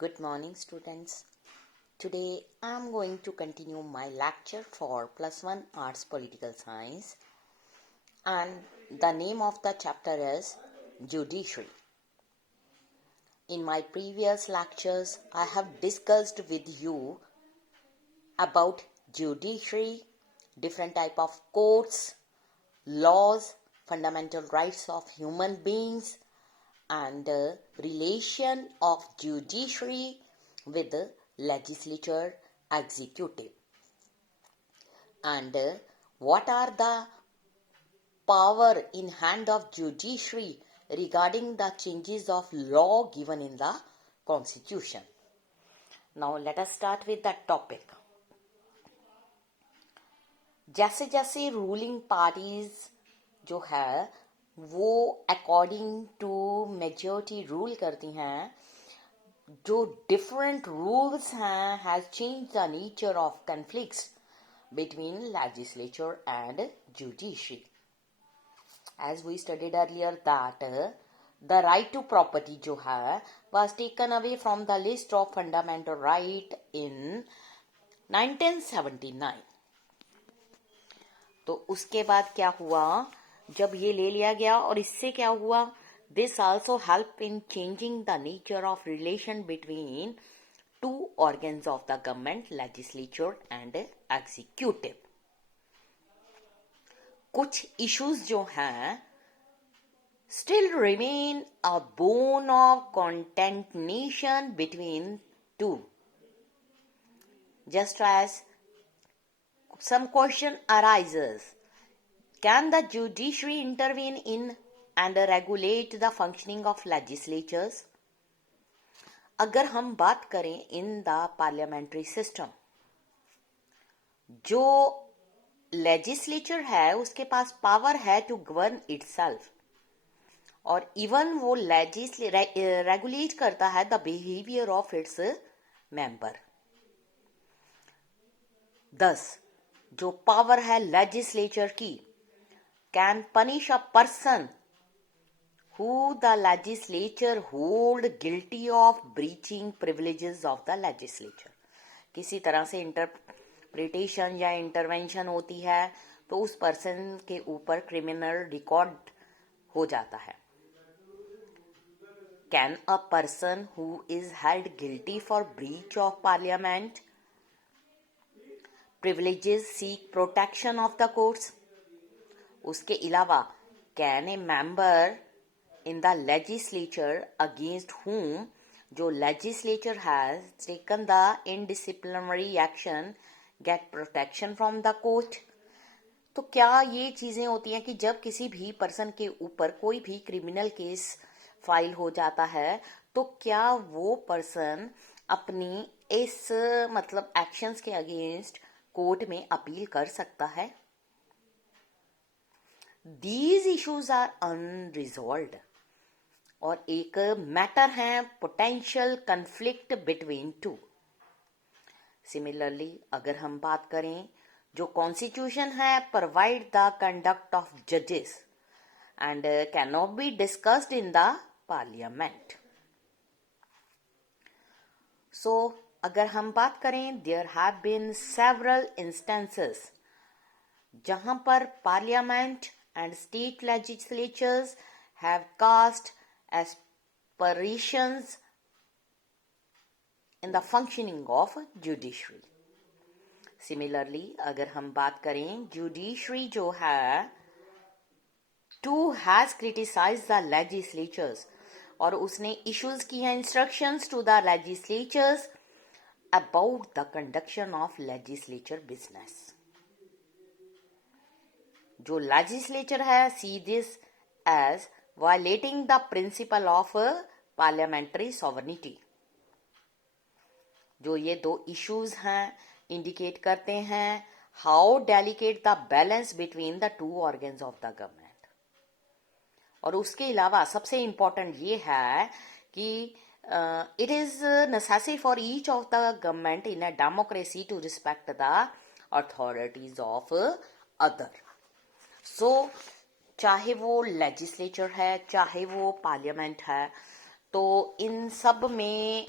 Good morning, students. Today I am going to continue my lecture for +1 Arts Political Science, and the name of the chapter is Judiciary. In my previous lectures, I have discussed with you about judiciary, different type of courts, laws, fundamental rights of human beings, and the relation of judiciary with the legislature, executive, and what are the power in hand of judiciary regarding the changes of law given in the constitution. Now let us start with the topic. जैसे जैसे ruling parties जो है वो according to majority rule करती हैं, जो different rules हैं has change the nature of conflicts between legislature and judiciary. As we studied earlier that the right to property जो है was taken away from the list of fundamental right in 1979. तो उसके बाद क्या हुआ, जब ये ले लिया गया और इससे क्या हुआ, this also help in changing the nature of relation between two organs of the government, legislature and executive. कुछ इश्यूज जो हैं still remain a bone of contention between two. Just as some question arises, can the judiciary intervene in and regulate the functioning of legislatures? अगर हम बात करें in the parliamentary system, जो legislature है उसके पास पावर है टू गवर्न इटसेल्फ, और even वो रेगुलेट करता है the behaviour of its member. दस, जो पावर है लेजिस्लेचर की, can punish a person who the legislature hold guilty of breaching privileges of the legislature. किसी तरह से इंटरप्रिटेशन या इंटरवेंशन होती है तो उस पर्सन के ऊपर क्रिमिनल रिकॉर्ड हो जाता है. Can a person who is held guilty for breach of parliament privileges seek protection of the courts? उसके अलावा can a member in the legislature against whom जो legislature has taken the indisciplinary action get protection from the court? तो क्या ये चीजें होती हैं कि जब किसी भी पर्सन के ऊपर कोई भी क्रिमिनल केस फाइल हो जाता है तो क्या वो पर्सन अपनी इस एक्शंस के अगेंस्ट कोर्ट में अपील कर सकता है? दीज इश्यूज आर अनरिजॉल्व्ड और एक मैटर है potential conflict between two. Similarly अगर हम बात करें, जो कॉन्स्टिट्यूशन है प्रोवाइड द कंडक्ट ऑफ जजेस and cannot be discussed in the parliament. So अगर हम बात करें, there have been several instances जहां पर parliament and state legislatures have cast aspersions in the functioning of judiciary. Similarly अगर हम बात करें, judiciary जो है to has criticise the legislatures और उसने इश्यूज की हैं instructions to the legislatures about the conduction of legislature business. जो लेजिस्लेचर है see this as violating the principle of parliamentary sovereignty. जो ये दो इश्यूज हैं इंडिकेट करते हैं how delicate the balance between the two organs of the government. और उसके अलावा सबसे इंपॉर्टेंट ये है कि it is necessary for each of the government in a democracy to respect the authorities of other. So चाहे वो लेजिस्लेचर है चाहे वो पार्लियामेंट है, तो इन सब में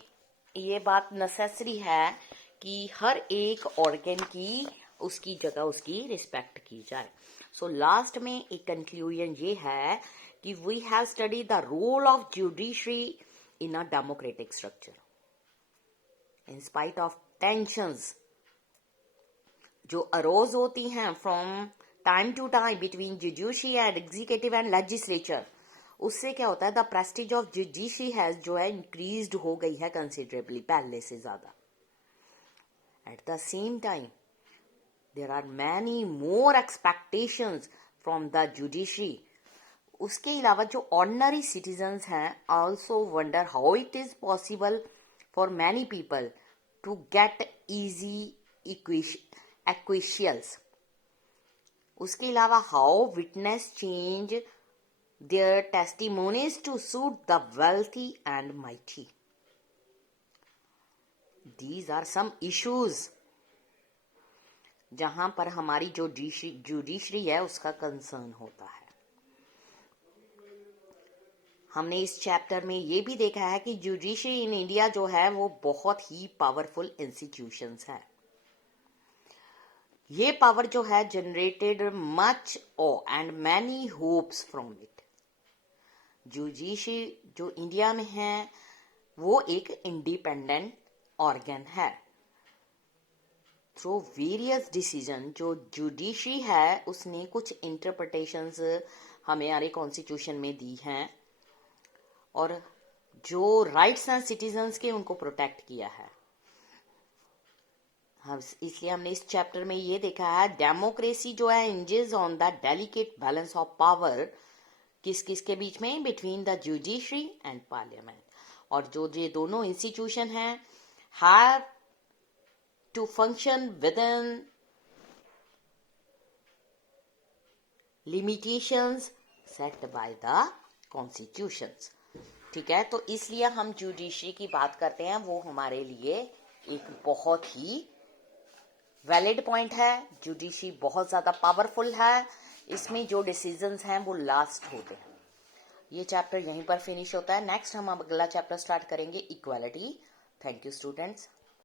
ये बात नेसेसरी है कि हर एक ऑर्गन की उसकी जगह उसकी रिस्पेक्ट की जाए. सो लास्ट में एक कंक्लूजन ये है कि we have study the role of judiciary in a democratic structure. In spite of tensions जो अरोज होती हैं from time to time between judiciary and executive and legislature, उससे क्या होता है, the prestige of judiciary has जो है increased हो गई है कंसिडरेबली, पहले से ज्यादा. At the same time there are many more expectations from the judiciary. उसके अलावा जो ऑर्डिनरी सिटीजन्स हैं also wonder how it is possible for many people to get easy acquittals. उसके अलावा how witness change their testimonies to suit the wealthy and mighty. These are some issues जहां पर हमारी जो जुडिशरी है उसका concern होता है. हमने इस चैप्टर में ये भी देखा है कि जुडिशरी इन इंडिया जो है वो बहुत ही पावरफुल इंस्टीट्यूशंस है. ये पावर जो है generated much and many hopes from it. Judiciary जो इंडिया में है वो एक इंडिपेंडेंट ऑर्गन है. थ्रू वेरियस डिसीजन जो जुडिशरी है उसने कुछ इंटरप्रिटेशंस हमारे कॉन्स्टिट्यूशन में दी हैं और जो राइट्स एंड सिटीजन्स के उनको प्रोटेक्ट किया है. इसलिए हमने इस चैप्टर में ये देखा है डेमोक्रेसी जो है hinges on the delicate balance of power किस किस के बीच में, between the judiciary and parliament. और जो ये दोनों इंस्टीट्यूशन हैं have to function within limitations set by the constitutions. ठीक है, तो इसलिए हम जुडिशरी की बात करते हैं, वो हमारे लिए एक बहुत ही वैलिड पॉइंट है. जुडिशरी बहुत ज्यादा पावरफुल है, इसमें जो डिसीजंस हैं वो लास्ट होते हैं. ये चैप्टर यहीं पर फिनिश होता है. नेक्स्ट हम अगला चैप्टर स्टार्ट करेंगे इक्वालिटी. Thank you students.